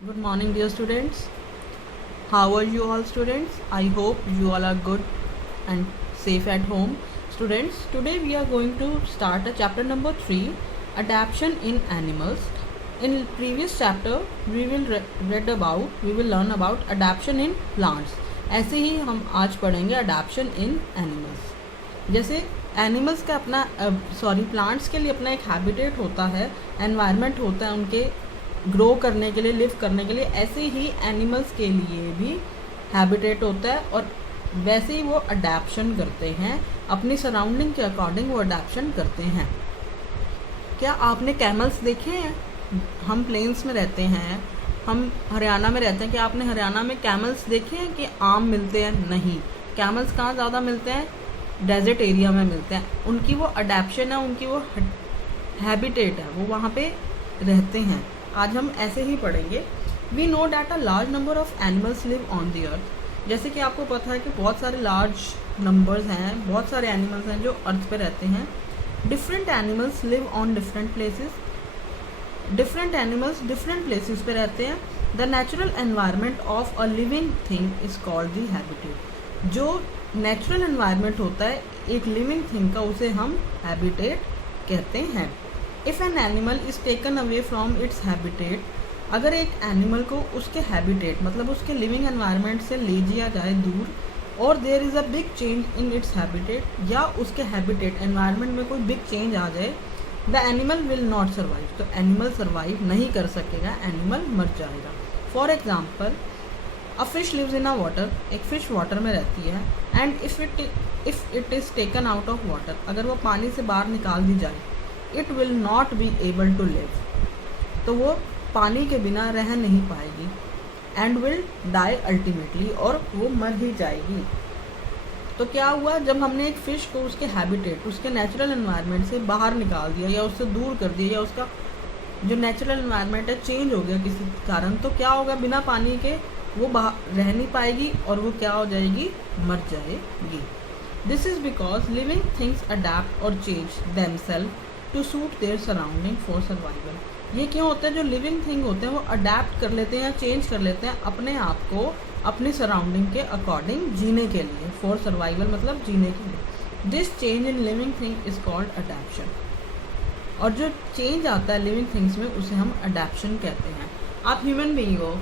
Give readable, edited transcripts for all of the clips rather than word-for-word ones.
Good morning, dear students. How are you all, students? I hope you all are good and safe at home. Students, today we are going to start a chapter number 3, Adaptation in Animals. In previous chapter, we will learn about adaptation in plants. ऐसे ही हम आज पढ़ेंगे adaptation in animals. जैसे animals का अपना plants के लिए अपना एक हैबिटेट होता है, एनवायरनमेंट होता है उनके ग्रो करने के लिए, लिव करने के लिए, ऐसे ही एनिमल्स के लिए भी हैबिटेट होता है और वैसे ही वो अडेप्शन करते हैं, अपनी सराउंडिंग के अकॉर्डिंग वो अडेप्शन करते हैं. क्या आपने कैमल्स देखे हैं? हम प्लेन्स में रहते हैं, हम हरियाणा में रहते हैं. क्या आपने हरियाणा में कैमल्स देखे हैं कि आम मिलते हैं? नहीं. कैमल्स कहाँ ज़्यादा मिलते हैं? डेजर्ट एरिया में मिलते हैं. उनकी वो अडेप्शन है, उनकी वो हैबिटेट है, वो वहाँ पे रहते हैं. आज हम ऐसे ही पढ़ेंगे. We know that a large number of animals live on the earth. जैसे कि आपको पता है कि बहुत सारे लार्ज नंबर्स हैं, बहुत सारे एनिमल्स हैं जो अर्थ पे रहते हैं. Different animals live on different places. Different animals different places पे रहते हैं. The natural environment of a living thing is called the habitat. जो नेचुरल एनवायरनमेंट होता है एक लिविंग थिंग का, उसे हम हैबिटेट कहते हैं. If an animal is taken away from its habitat, अगर एक एनिमल को उसके हैबिटेट मतलब उसके लिविंग एनवायरनमेंट से ले दिया जाए दूर, और there is a big change in its habitat, या उसके हैबिटेट एनवायरनमेंट में कोई बिग चेंज आ जाए, the animal will not survive. तो एनिमल सर्वाइव नहीं कर सकेगा, एनिमल मर जाएगा. For example, a fish lives in a water. एक फ़िश वाटर में रहती है. And if it is taken out of water, अगर वो पानी से बाहर निकाल दी जाए, it will not be able to live. तो वो पानी के बिना रह नहीं पाएगी. एंड विल डाई अल्टीमेटली, और वो मर ही जाएगी. तो क्या हुआ, जब हमने एक फ़िश को उसके हैबिटेट, उसके नेचुरल एनवायरनमेंट से बाहर निकाल दिया या उससे दूर कर दिया, या उसका जो नेचुरल एनवायरनमेंट है चेंज हो गया किसी कारण, तो क्या होगा, बिना पानी के वो बाहर रह नहीं पाएगी और वो क्या हो जाएगी, मर जाएगी. This is because living things adapt और change themselves to suit their surrounding for survival. ये क्यों होता है, जो लिविंग थिंग होते हैं वो अडेप्ट कर लेते हैं या चेंज कर लेते हैं अपने आप को अपनी सराउंडिंग के अकॉर्डिंग जीने के लिए. फॉर सर्वाइवल मतलब जीने के लिए. This change in living thing is called adaptation. और जो चेंज आता है लिविंग थिंग्स में उसे हम अडेप्शन कहते हैं. आप ह्यूमन बीइंग हो,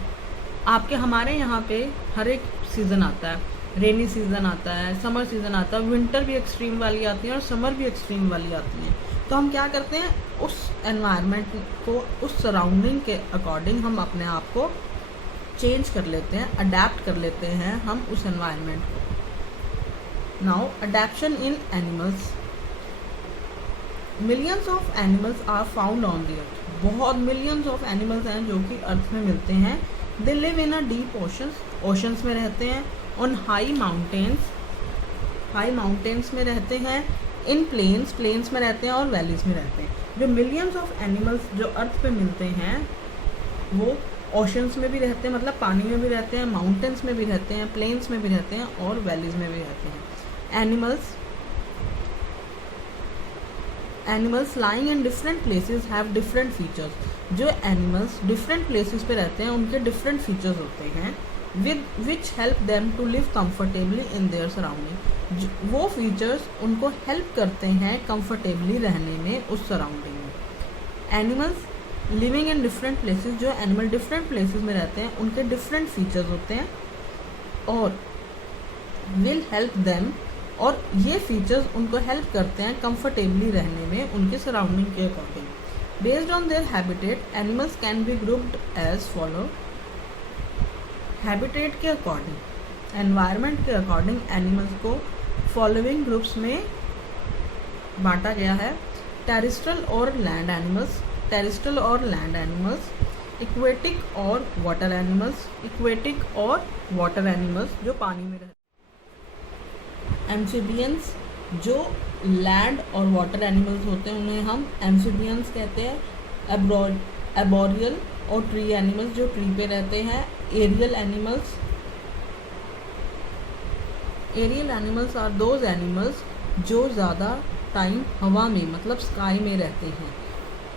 आपके हमारे यहाँ पे हर एक सीज़न आता है. रेनी सीज़न आता है, समर सीज़न आता है, विंटर भी एक्सट्रीम वाली आती है और समर भी एक्सट्रीम वाली आती है. तो हम क्या करते हैं, उस एनवायरनमेंट को, उस सराउंडिंग के अकॉर्डिंग हम अपने आप को चेंज कर लेते हैं, अडेप्ट कर लेते हैं हम उस एनवायरनमेंट को. Now adaption in animals. Millions of animals are found on the earth. बहुत मिलियंस ऑफ एनिमल्स हैं जो कि अर्थ में मिलते हैं. दे live in a deep oceans. Oceans में रहते हैं. On high mountains. High mountains में रहते हैं. इन प्लेन्स. प्लेन्स में रहते हैं और वैलीज में रहते हैं. जो मिलियंस ऑफ एनिमल्स जो अर्थ पे मिलते हैं वो ओशंस में भी रहते हैं, मतलब पानी में भी रहते हैं, माउंटेन्स में भी रहते हैं, प्लेन्स में भी रहते हैं और वैलीज में भी रहते हैं. Animals lying in different places have different features. जो एनिमल्स डिफरेंट प्लेसेस पे रहते हैं उनके डिफरेंट फीचर्स होते हैं, which help them to live comfortably in their surrounding. वो फीचर्स उनको हेल्प करते हैं कंफर्टेबली रहने में उस सराउंडिंग में. Animals living in different places. जो एनिमल डिफरेंट प्लेसेस में रहते हैं उनके डिफरेंट फीचर्स होते हैं और विल हेल्प देम, और ये फीचर्स उनको हेल्प करते हैं कंफर्टेबली रहने में उनके सराउंडिंग के according. Based on their habitat, animals can be grouped as follow. Habitat के अकॉर्डिंग, एनवायरनमेंट के अकॉर्डिंग एनिमल्स को फॉलोइंग ग्रुप्स में बांटा गया है. टेरेस्ट्रियल और लैंड एनिमल्स. टेरेस्ट्रियल और लैंड एनिमल्स. इक्वेटिक और वाटर एनिमल्स. इक्वेटिक और वाटर एनिमल्स जो पानी में रहते हैं. एम्फीबियंस. जो लैंड और वाटर एनिमल्स होते हैं उन्हें हम एम्फीबियंस कहते हैं. एबोरियल और ट्री एनिमल्स जो ट्री पे रहते हैं. Aerial animals. Aerial animals are those animals जो ज़्यादा टाइम हवा में मतलब स्काई में रहते हैं.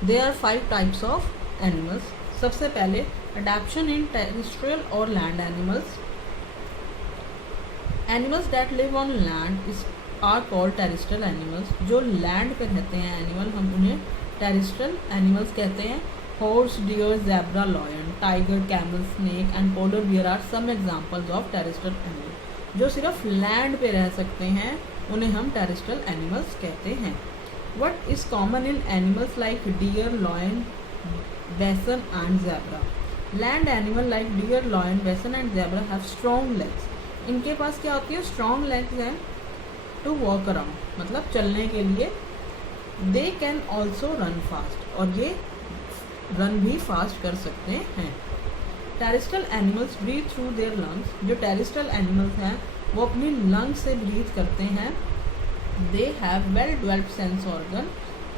There are 5 types of animals. सबसे पहले Adaptation in terrestrial or land animals. Animals that live on land are called terrestrial animals. जो लैंड पे रहते हैं एनिमल, हम उन्हें terrestrial animals कहते हैं. Horse, deer, zebra, lion, tiger, camel, snake and polar bear are some examples of terrestrial animals. जो सिर्फ लैंड पे रह सकते हैं उन्हें हम terrestrial animals कहते हैं. What is common in animals like deer, lion, bison and zebra? Land animal like deer, lion, bison and zebra have strong legs. इनके पास क्या होती है? स्ट्रॉन्ग लेग्स हैं टू वॉक अराउंड, मतलब चलने के लिए. They can also run fast, और ये रन भी फास्ट कर सकते हैं. Terrestrial animals breathe through their lungs. जो टेरेस्ट्रियल एनिमल्स हैं वो अपनी लंग्स से ब्रीथ करते हैं. They have well developed sense organ.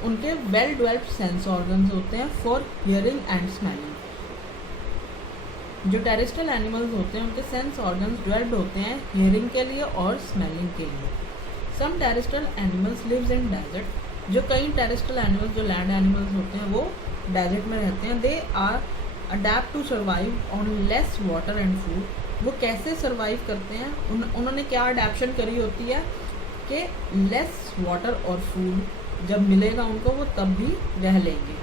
उनके वेल डेवलप्ड सेंस ऑर्गन्स होते हैं फॉर हियरिंग एंड स्मेलिंग. जो टेरेस्ट्रियल एनिमल्स होते हैं उनके सेंस ऑर्गन्स डेवलप्ड होते हैं हियरिंग के लिए और स्मेलिंग के लिए. Some terrestrial animals lives in desert. जो कई टेरेस्ट्रियल एनिमल्स जो लैंड एनिमल्स होते हैं वो डेजर्ट में रहते हैं. They are adapt to survive on less water and food. वो कैसे सर्वाइव करते हैं? उन्होंने क्या अडेप्शन करी होती है कि लेस वाटर और फूड जब मिलेगा उनको वो तब भी रह लेंगे.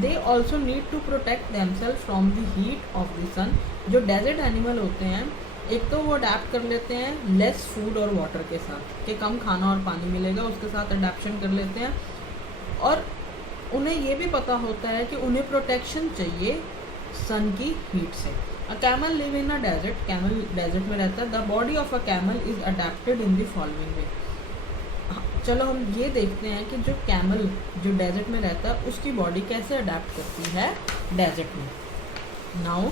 They also need to protect themselves from the heat of the sun. जो डेजर्ट एनिमल होते हैं एक तो वो अडेप्ट कर लेते हैं लेस फूड और वाटर के साथ, कि कम खाना और पानी मिलेगा, उसके साथ अडेप्शन कर लेते हैं. और उन्हें ये भी पता होता है कि उन्हें प्रोटेक्शन चाहिए सन की हीट से. A camel live in a desert. Camel desert में रहता है. The body of a camel is adapted in the following way. चलो हम ये देखते हैं कि जो कैमल जो डेजर्ट में रहता है उसकी बॉडी कैसे अडेप्ट करती है डेजर्ट में. Now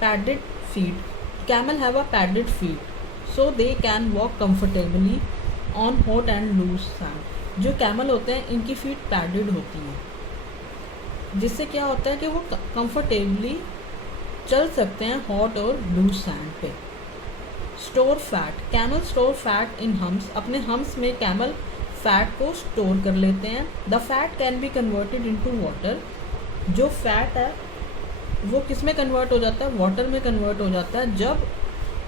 padded feet. Camel have a padded feet so they can walk comfortably on hot and loose sand. जो कैमल होते हैं इनकी फीट पैडेड होती हैं, जिससे क्या होता है कि वो कंफर्टेबली चल सकते हैं हॉट और लूज सैंड पे. Store fat. Camel store fat in hums. अपने हम्स में कैमल फैट को स्टोर कर लेते हैं. The fat can be converted into water. जो फैट है वो किस में कन्वर्ट हो जाता है? वाटर में कन्वर्ट हो जाता है. जब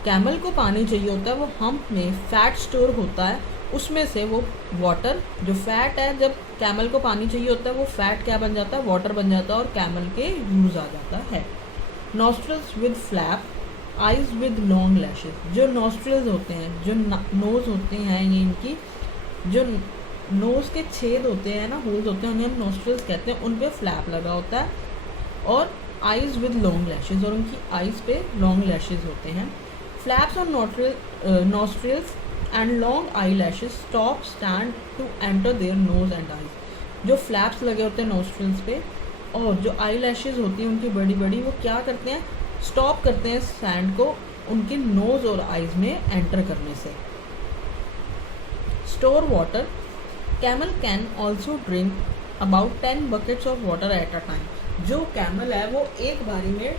कैमल को पानी चाहिए होता है वो हम्प में फैट स्टोर होता है, उसमें से वो वाटर जो फैट है, जब कैमल को पानी चाहिए होता है वो फैट क्या बन जाता है? वाटर बन जाता है और कैमल के यूज़ आ जाता है. Nostrils with flap. Eyes with long lashes. जो नॉस्ट्रल्स होते हैं, जो नोज़ होते हैं, ये इनकी जो नोज़ के छेद होते हैं ना, होल्स होते हैं, उन्हें हम नॉस्ट्रल्स कहते हैं. उन पे फ्लैप लगा होता है. और आइज विद लॉन्ग लैशेस, और उनकी आइज़ पे लॉन्ग लैशेस होते हैं. Flaps on nostrils and long eye lashes stop stand to enter their nose and eyes. जो फ्लैप्स लगे होते हैं नॉस्ट्रल्स पे और जो आई लैशेज होती हैं उनकी बड़ी बड़ी, वो क्या करते हैं? स्टॉप करते हैं सैंड को उनके नोज़ और आइज़ में एंटर करने से. Store water. Camel can also drink about 10 buckets of water at a time. जो कैमल है वो एक बारी में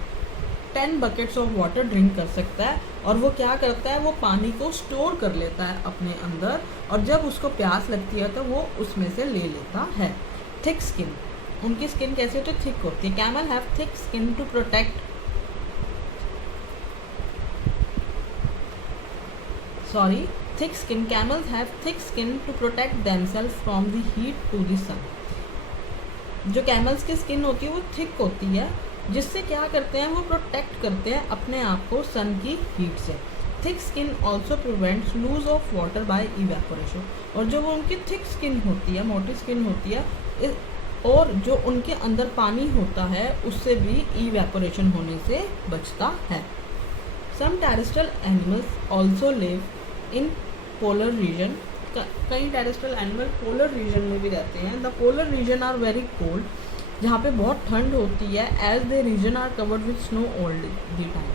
10 बकेट्स ऑफ वाटर ड्रिंक कर सकता है. और वो क्या करता है? वो पानी को स्टोर कर लेता है अपने अंदर, और जब उसको प्यास लगती है तो वो उसमें से ले लेता है. Thick skin. उनकी स्किन कैसी होती है? थिक होती है. Camel have thick skin to protect thick skin. Camels have thick skin to protect themselves from the heat to the sun. जो कैमल्स की स्किन होती है वो थिक होती है, जिससे क्या करते हैं? वो प्रोटेक्ट करते हैं अपने आप को सन की हीट से. Thick skin also prevents loss of water by evaporation. और जो वो उनकी थिक स्किन होती है, मोटी स्किन होती है, और जो उनके अंदर पानी होता है उससे भी इवेपोरेशन होने से बचता है. Some terrestrial animals also live in polar region. कई टेरेस्ट्रियल एनिमल पोलर रीजन में भी रहते हैं. The polar region are very cold. जहाँ पे बहुत ठंड होती है. As the region are covered with snow all the time.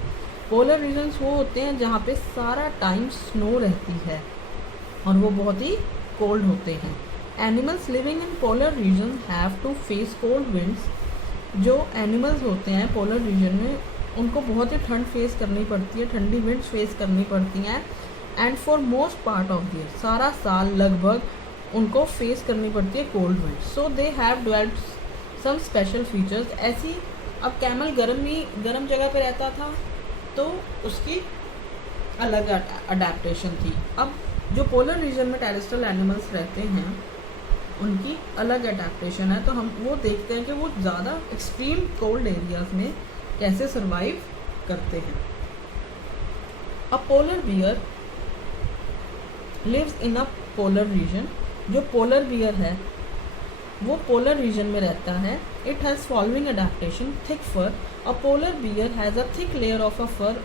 Polar regions वो होते हैं जहाँ पे सारा टाइम स्नो रहती है और वो बहुत ही कोल्ड होते हैं. Animals living in polar region have to face cold winds. जो एनिमल्स होते हैं पोलर रीजन में उनको बहुत ही ठंड फेस करनी पड़ती है, ठंडी विंड्स फेस करनी पड़ती हैं. And for most part of year, सारा साल लगभग उनको फेस करनी पड़ती है cold wind. So they have developed some special features. ऐसी अब कैमल गर्म जगह पे रहता था तो उसकी अलग अडेप्टेशन थी। अब जो पोलर रीजन में टेरेस्ट्रियल एनिमल्स रहते हैं उनकी अलग अडेप्टेशन है। तो हम वो देखते हैं कि वो ज़्यादा एक्सट्रीम कोल्ड एरियाज में कैसे सरवाइव करते हैं। A polar bear lives in a polar region. जो पोलर बियर है वो पोलर रीजन में रहता है। It has following adaptation. Thick fur. A polar bear has a thick layer of a fur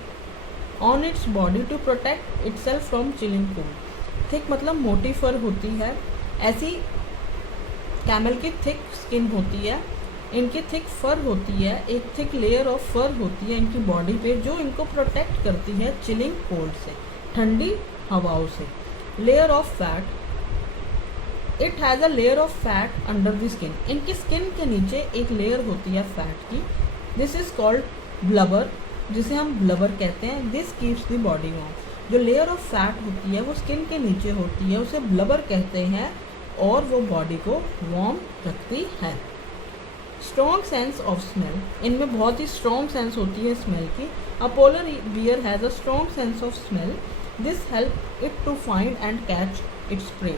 on its body to protect itself from chilling cold. Thick मतलब मोटी फर होती है। ऐसी कैमल की थिक स्किन होती है, इनकी थिक फर होती है, एक थिक लेयर ऑफ फर होती है इनकी बॉडी पे जो इनको प्रोटेक्ट करती है चिलिंग कोल्ड से, ठंडी हवाओं से। Layer of fat. It has a layer of fat under the skin. इनकी स्किन के नीचे एक लेयर होती है फैट की। दिस इज़ कॉल्ड ब्लबर, जिसे हम ब्लबर कहते हैं। This keeps the body warm. जो लेयर ऑफ फैट होती है वो स्किन के नीचे होती है, उसे ब्लबर कहते हैं और वो बॉडी को वार्म रखती है। Strong sense of smell. इनमें बहुत ही स्ट्रॉन्ग सेंस होती है स्मेल की। A polar bear has a strong sense of smell. This help it to find and catch its prey.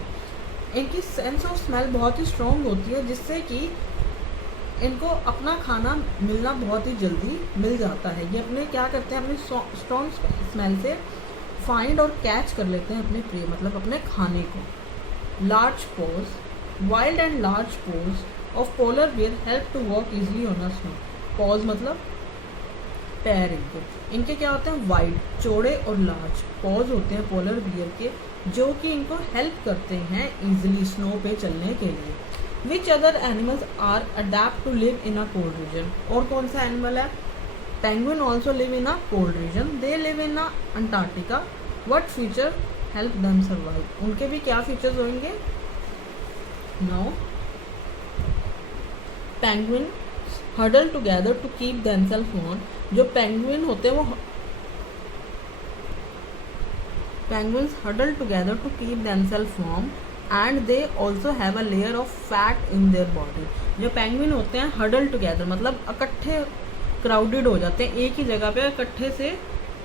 इनकी सेंस ऑफ स्मेल बहुत ही स्ट्रॉन्ग होती है जिससे कि इनको अपना खाना मिलना बहुत ही जल्दी मिल जाता है। ये अपने क्या करते हैं, अपनी स्ट्रॉन्ग स्मेल से फाइंड और कैच कर लेते हैं अपने प्रे, मतलब अपने खाने को। Large paws. Wild and large paws of polar bear help to walk easily on a snow. Paws मतलब पैर। इनके क्या होते हैं, वाइड चौड़े और लार्ज पॉज होते हैं पोलर बियर के, जो कि इनको हेल्प करते हैं इजीली स्नो पे चलने के लिए। Which other animals are adapt to live in a cold region. और कौन सा एनिमल है, penguin also live in a cold region. They live in a Antarctica. What feature help them survive. उनके भी क्या फीचर्स होंगे। Now penguin huddle together to keep themselves warm. जो penguin होते हैं वो penguins huddle together to keep themselves warm and they also have a layer of fat in their body. जो penguin होते हैं हडल टुगेदर मतलब इकट्ठे क्राउडेड हो जाते हैं, एक ही जगह पे इकट्ठे से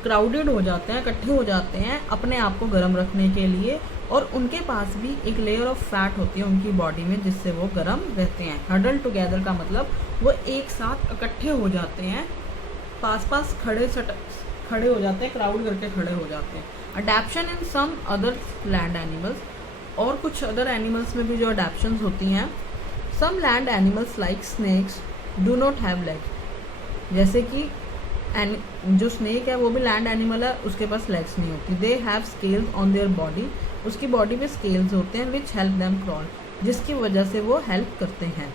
क्राउडेड हो जाते हैं, इकट्ठे हो जाते हैं अपने आप को गर्म रखने के लिए। और उनके पास भी एक लेयर ऑफ फैट होती है उनकी बॉडी में जिससे वो गर्म रहते हैं। हडल टुगेदर का मतलब वो एक साथ इकट्ठे हो जाते हैं, पास पास खड़े हो जाते हैं, क्राउड करके खड़े हो जाते हैं। अडेप्शन इन सम अदर लैंड एनिमल्स। और कुछ अदर एनिमल्स में भी जो अडेप्शंस होती हैं। Some land animals like snakes do not have legs. जैसे कि जो स्नेक है वो भी लैंड एनिमल है, उसके पास लेग्स नहीं होती। They have scales on their body. उसकी बॉडी पे स्केल्स होते हैं विच हेल्प देम क्रॉल, जिसकी वजह से वो हेल्प करते हैं।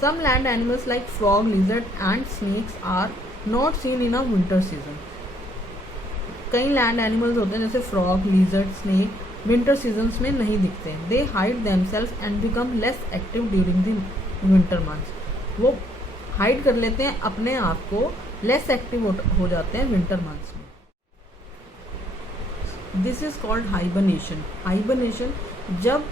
Some land animals like frog, lizard and snakes are not seen in a winter season. कई लैंड एनिमल्स होते हैं जैसे frog, lizard, snake winter seasons में नहीं दिखते। They hide themselves and become less active during the winter months. वो hide कर लेते हैं अपने आप को, लेस एक्टिव हो जाते हैं विंटर मंथ्स में। This is called hibernation. Hibernation जब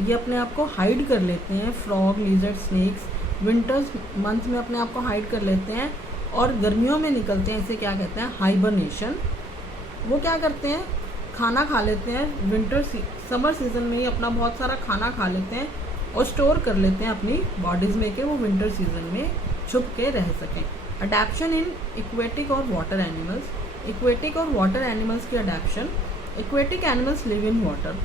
ये अपने आप को हाइड कर लेते हैं, frog, lizard, snakes winters month में अपने आप को हाइड कर लेते हैं और गर्मियों में निकलते हैं, इसे क्या कहते हैं, हाइबरनेशन। वो क्या करते हैं, खाना खा लेते हैं समर सीजन में ही अपना बहुत सारा खाना खा लेते हैं और स्टोर कर लेते हैं अपनी बॉडीज़ में कि वो विंटर सीजन में छुप के रह सकें। अडेप्शन इन इक्वेटिक और वाटर एनिमल्स। इक्वेटिक और वाटर एनिमल्स की adaption. Aquatic animals live in water.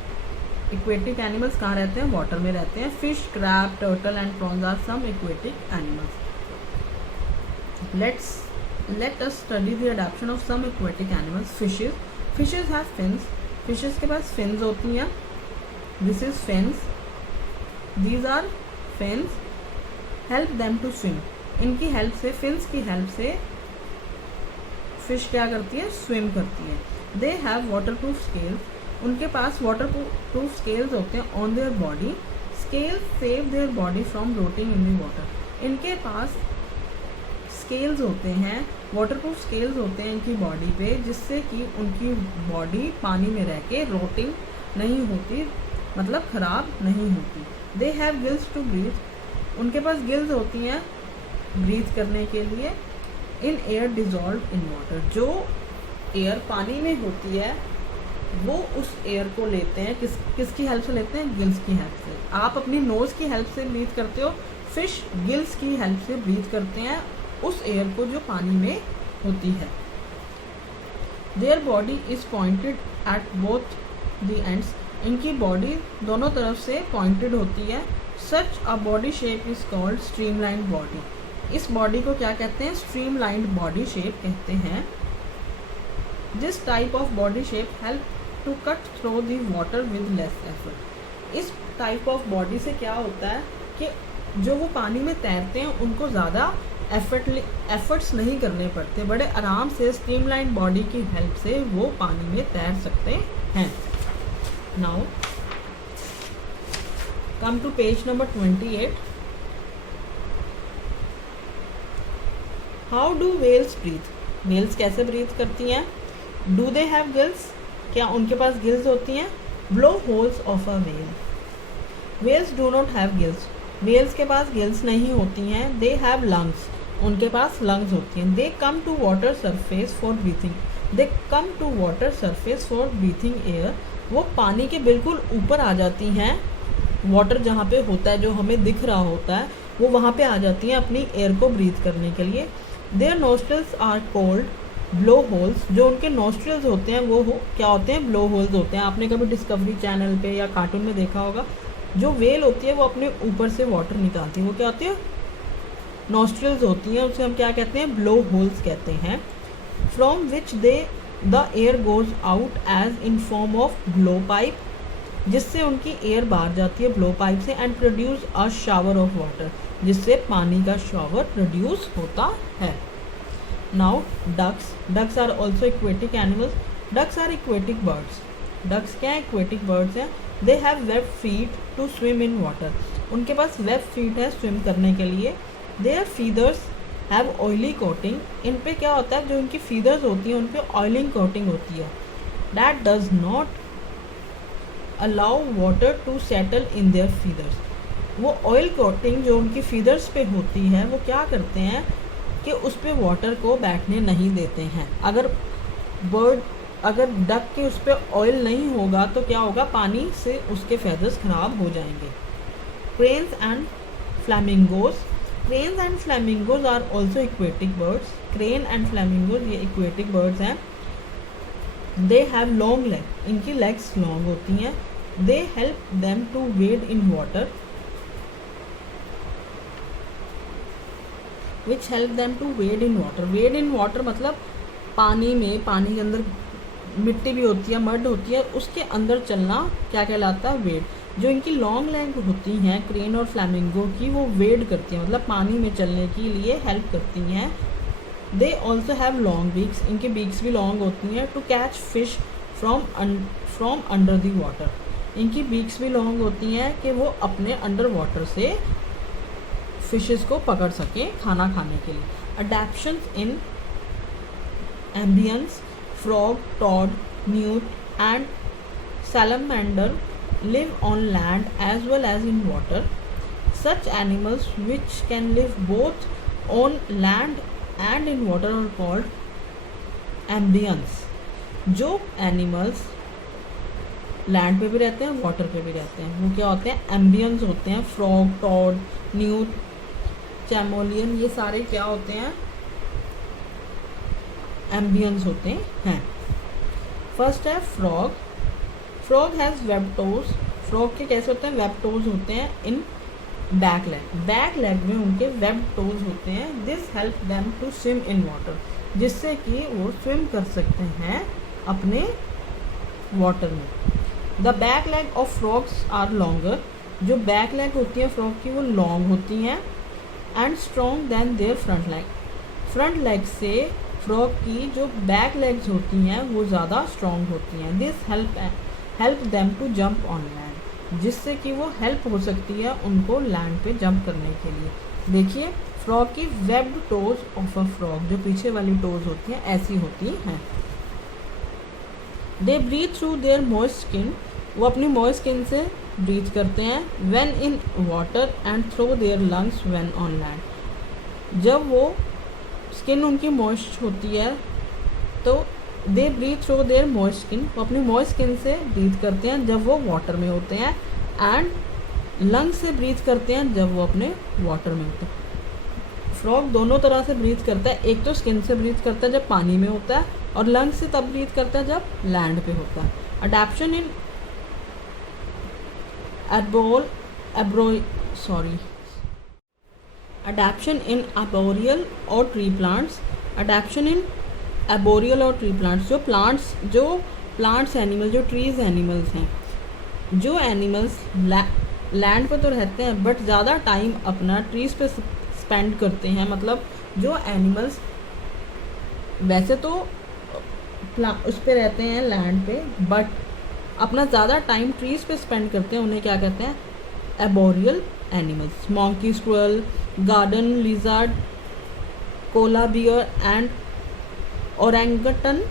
Aquatic animals कहाँ रहते हैं, वाटर में रहते हैं। Fish, crab, turtle and prawns are some aquatic animals. Let us study the adaption of some aquatic animals. Fishes have fins. Fishes के पास fins होती हैं। This is fins, these are fins help them to swim. इनकी help से, fins की help से fish क्या करती है, स्विम करती है। They have water proof scales. उनके पास वाटर प्रूफ स्केल्स होते हैं on their body. Scales save their body from rotting in the water. इनके पास स्केल्स होते हैं, वाटरप्रूफ स्केल्स होते हैं इनकी बॉडी पे, जिससे कि उनकी बॉडी पानी में रह के रोटिंग नहीं होती, मतलब ख़राब नहीं होती। They have gills to breathe. उनके पास गिल्स होती हैं ब्रीथ करने के लिए। In air dissolve in water, जो एयर पानी में होती है वो उस एयर को लेते हैं, किसकी हेल्प से लेते हैं? गिल्स की हेल्प से। आप अपनी नोज़ की हेल्प से ब्रीथ करते हो, फिश गिल्स की हेल्प से ब्रीथ करते हैं उस एयर को जो पानी में होती है। Their body is pointed at both the ends, इनकी बॉडी दोनों तरफ से पॉइंटेड होती है। Such a body shape is called streamlined body, इस बॉडी को क्या कहते हैं? स्ट्रीमलाइंड बॉडी शेप कहते हैं। This type of body shape help to cut through the water with less effort. इस टाइप ऑफ बॉडी से क्या होता है कि जो वो पानी में तैरते हैं उनको ज़्यादा एफर्ट्स नहीं करने पड़ते, बड़े आराम से स्ट्रीमलाइन बॉडी की हेल्प से वो पानी में तैर सकते हैं। Now come to page number 28। How do whales breathe? Whales कैसे ब्रीथ करती हैं? Do they have gills? क्या उनके पास गिल्स होती हैं? Blow holes of a whale. Whales do not have gills, whales के पास गिल्स नहीं होती हैं। दे हैव लंग्स, उनके पास लंग्स होती हैं। They come to water surface for breathing, they come to water surface for breathing air. वो पानी के बिल्कुल ऊपर आ जाती हैं, वाटर जहाँ पे होता है जो हमें दिख रहा होता है वो वहाँ पे आ जाती हैं अपनी एयर को ब्रीथ करने के लिए। Their nostrils are called blow holes, जो उनके नोस्ट्रल्स होते हैं वो क्या होते हैं? ब्लो होल्स होते हैं। आपने कभी डिस्कवरी चैनल पे या कार्टून में देखा होगा, जो वेल होती है वो अपने ऊपर से वाटर निकालती है, वो क्या होती है? नोस्ट्रल्स होती हैं, उसे हम क्या कहते हैं? ब्लो होल्स कहते हैं। From which the air goes out as in form of blow pipe, जिससे उनकी एयर बाहर जाती है ब्लो पाइप से। And produce a shower of water, जिससे पानी का शावर प्रोड्यूस होता है। Now ducks are also aquatic animals. Ducks are aquatic birds. Ducks क्या है? एक्वेटिक बर्ड्स हैं। They have web feet to swim in water, उनके पास वेब फीट है स्विम करने के लिए। Their feathers have oily coating, इन पे क्या होता है? जो इनकी फीदर्स होती हैं उन पे ऑयलिंग कोटिंग होती है। That does not allow water to settle in their feathers, वो ऑयल कोटिंग जो उनकी फीदर्स पे होती है वो क्या करते हैं कि उस पे वाटर को बैठने नहीं देते हैं। अगर डक के उस पर ऑयल नहीं होगा तो क्या होगा? पानी से उसके फेदर्स खराब हो जाएंगे। Cranes and flamingos, cranes and flamingos are also aquatic birds. Crane and flamingos ये इक्वेटिक बर्ड्स हैं। दे हैव लॉन्ग लेग, इनकी लेग्स लॉन्ग होती हैं। They help them to wade in water, which help them to wade in water. Wade in water मतलब पानी में, पानी के अंदर मिट्टी भी होती है, मड होती है, उसके अंदर चलना क्या कहलाता है? वेड। जो इनकी लॉन्ग लेग होती हैं क्रेन और फ्लैमिंगो की, वो वेड करती हैं, मतलब पानी में चलने के लिए हेल्प करती हैं। They also have long beaks, इनके बीक्स भी लॉन्ग होती हैं। To catch fish from under the water, इनकी बीक्स भी लॉन्ग होती हैं कि वो अपने अंडर वाटर से फिशेस को पकड़ सकें खाना खाने के लिए। अडैप्शंस इन ambience, frog, toad, newt and salamander live on land as well as in water. Such animals which can live both on land and in water are called amphibians. जो animals land पे भी रहते हैं, वाटर पे भी रहते हैं, वो क्या होते हैं? एम्बियंस होते हैं। फ्रॉग, टॉड, न्यूट, चैमोलियन, ये सारे क्या होते हैं? एम्बियंस होते हैं। फर्स्ट है frog. Frog has web toes, frog के कैसे होते हैं? वेब टोज होते हैं in back leg, back leg में उनके वेब टोज होते हैं। This help them to swim in water, जिससे कि वो स्विम कर सकते हैं अपने वाटर में। The back leg of frogs are longer, जो बैक लेग होती है फ्रॉग की वो लॉन्ग होती हैं। And strong than their front leg, front leg से फ्रॉग की जो बैक लेग्स होती हैं वो ज़्यादा स्ट्रॉन्ग होती हैं। This help them to jump on land, जिससे कि वो हेल्प हो सकती है उनको लैंड पे जंप करने के लिए। देखिए फ्रॉग की webbed toes of a frog, जो पीछे वाली टोज होती हैं ऐसी होती हैं। They breathe through their moist skin, वो अपनी मॉइस्ट स्किन से ब्रीथ करते हैं when in water and through their lungs when on land. जब वो स्किन उनकी मॉइस्ट होती है तो they breathe through their moist skin, वो अपनी मॉइस्ट स्किन से ब्रीथ करते हैं जब वो वाटर में होते हैं, एंड लंग से ब्रीथ करते हैं जब वो अपने वाटर में होते हैं। फ्रॉग दोनों तरह से ब्रीथ करता है, एक तो स्किन से ब्रीथ करता है जब पानी में होता है, और लंग से तब ब्रीथ करता है जब लैंड पे होता है। अडैप्शन इन अडैप्शन इन arboreal और ट्री प्लांट्स। अडैप्शन इन arboreal और ट्री प्लांट्स, जो प्लांट्स एनिमल, जो ट्रीज एनिमल्स हैं, जो एनिमल्स लैंड पे तो रहते हैं बट ज़्यादा टाइम अपना ट्रीज पे स्पेंड करते हैं। मतलब जो एनिमल्स वैसे तो उस पे रहते हैं लैंड पे, बट अपना ज़्यादा टाइम ट्रीज पे स्पेंड करते हैं, उन्हें क्या कहते हैं? Arboreal animals. Monkey, squirrel, garden lizard, koala bear and orangutan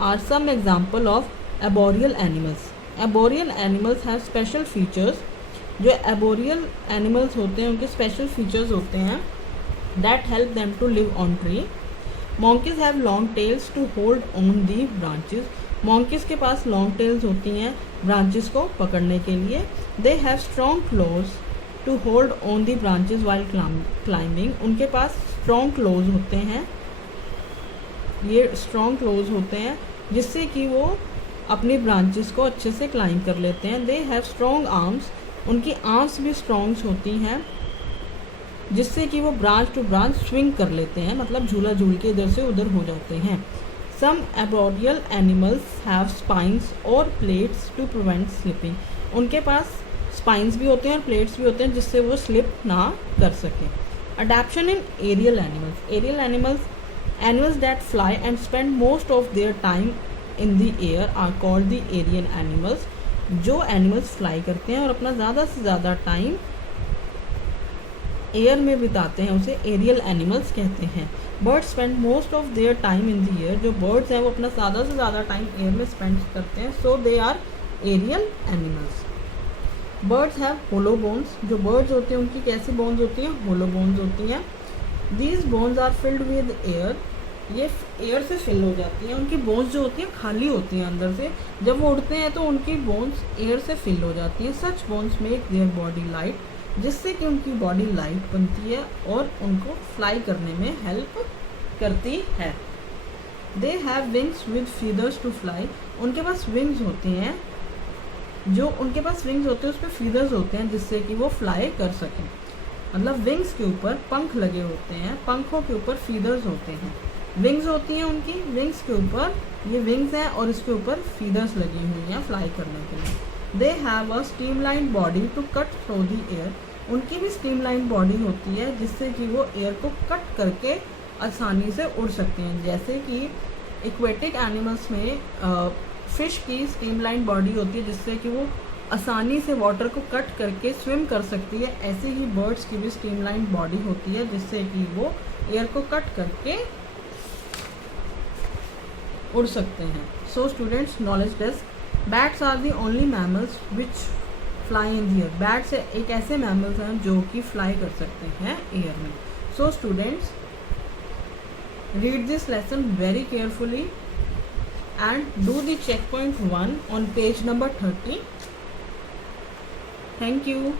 are some example of arboreal animals. Arboreal animals have special features. जो arboreal animals होते हैं उनके special features होते हैं that help them to live on tree. Monkeys have long tails to hold on the branches. Monkeys के पास long tails होती हैं branches को पकड़ने के लिए. They have strong claws to hold on the branches while climbing. उनके पास strong claws होते हैं, ये स्ट्रॉन्ग क्लोज होते हैं जिससे कि वो अपनी ब्रांचेस को अच्छे से क्लाइंब कर लेते हैं। दे हैव स्ट्रॉन्ग आर्म्स, उनकी आर्म्स भी स्ट्रॉन्ग्स होती हैं जिससे कि वो ब्रांच टू ब्रांच स्विंग कर लेते हैं, मतलब झूला झूल के इधर से उधर हो जाते हैं। सम arboreal एनिमल्स हैव स्पाइंस और प्लेट्स टू प्रिवेंट स्लिपिंग। उनके पास स्पाइंस भी होते हैं और प्लेट्स भी होते हैं जिससे वो स्लिप ना कर सकें। Adaptation in aerial animals. Aerial animals that fly and spend most of their time in the air are called the aerial animals. जो animals fly करते हैं और अपना ज़्यादा से ज़्यादा टाइम एयर में बिताते हैं उसे एरियल एनिमल्स कहते हैं। birds spend most of their time in the air. जो birds हैं वो अपना ज़्यादा से ज़्यादा टाइम एयर में स्पेंड करते हैं, so they are aerial animals. birds have hollow bones. जो birds होते हैं उनकी कैसी bones होती हैं? hollow bones होती हैं। These bones are filled with air. ये एयर से फिल हो जाती हैं, उनकी बोन्स जो होती हैं खाली होती हैं अंदर से, जब वो उड़ते हैं तो उनकी बोन्स एयर से फिल हो जाती हैं। Such bones make their body light, जिससे कि उनकी बॉडी लाइट बनती है और उनको फ्लाई करने में हेल्प करती है। They have wings with feathers to fly. उनके पास विंग्स होती हैं, जो उनके पास विंग्स होते हैं उस पर फीदर्स होते हैं जिससे कि वो फ्लाई कर सकें। मतलब विंग्स के ऊपर पंख लगे होते हैं, पंखों के ऊपर फीदर्स होते हैं। विंग्स होती हैं उनकी, विंग्स के ऊपर ये विंग्स हैं और इसके ऊपर फीदर्स लगी हुई हैं फ्लाई करने के लिए। They have a streamline body to cut through the air. उनकी भी स्ट्रीमलाइन बॉडी होती है जिससे कि वो एयर को कट करके आसानी से उड़ सकते हैं। जैसे कि एक्वेटिक एनिमल्स में फिश की स्ट्रीमलाइन बॉडी होती है जिससे कि वो आसानी से वाटर को कट करके स्विम कर सकती है, ऐसे ही बर्ड्स की भी स्ट्रीमलाइन बॉडी होती है जिससे कि वो एयर को कट करके उड़ सकते हैं। So students, knowledge desk. Bats are the only mammals which fly in the air. Bats एक ऐसे मैमल्स हैं जो कि फ्लाई कर सकते हैं एयर में। So students, read this lesson very carefully and do the checkpoint 1 on page number 30. Thank you.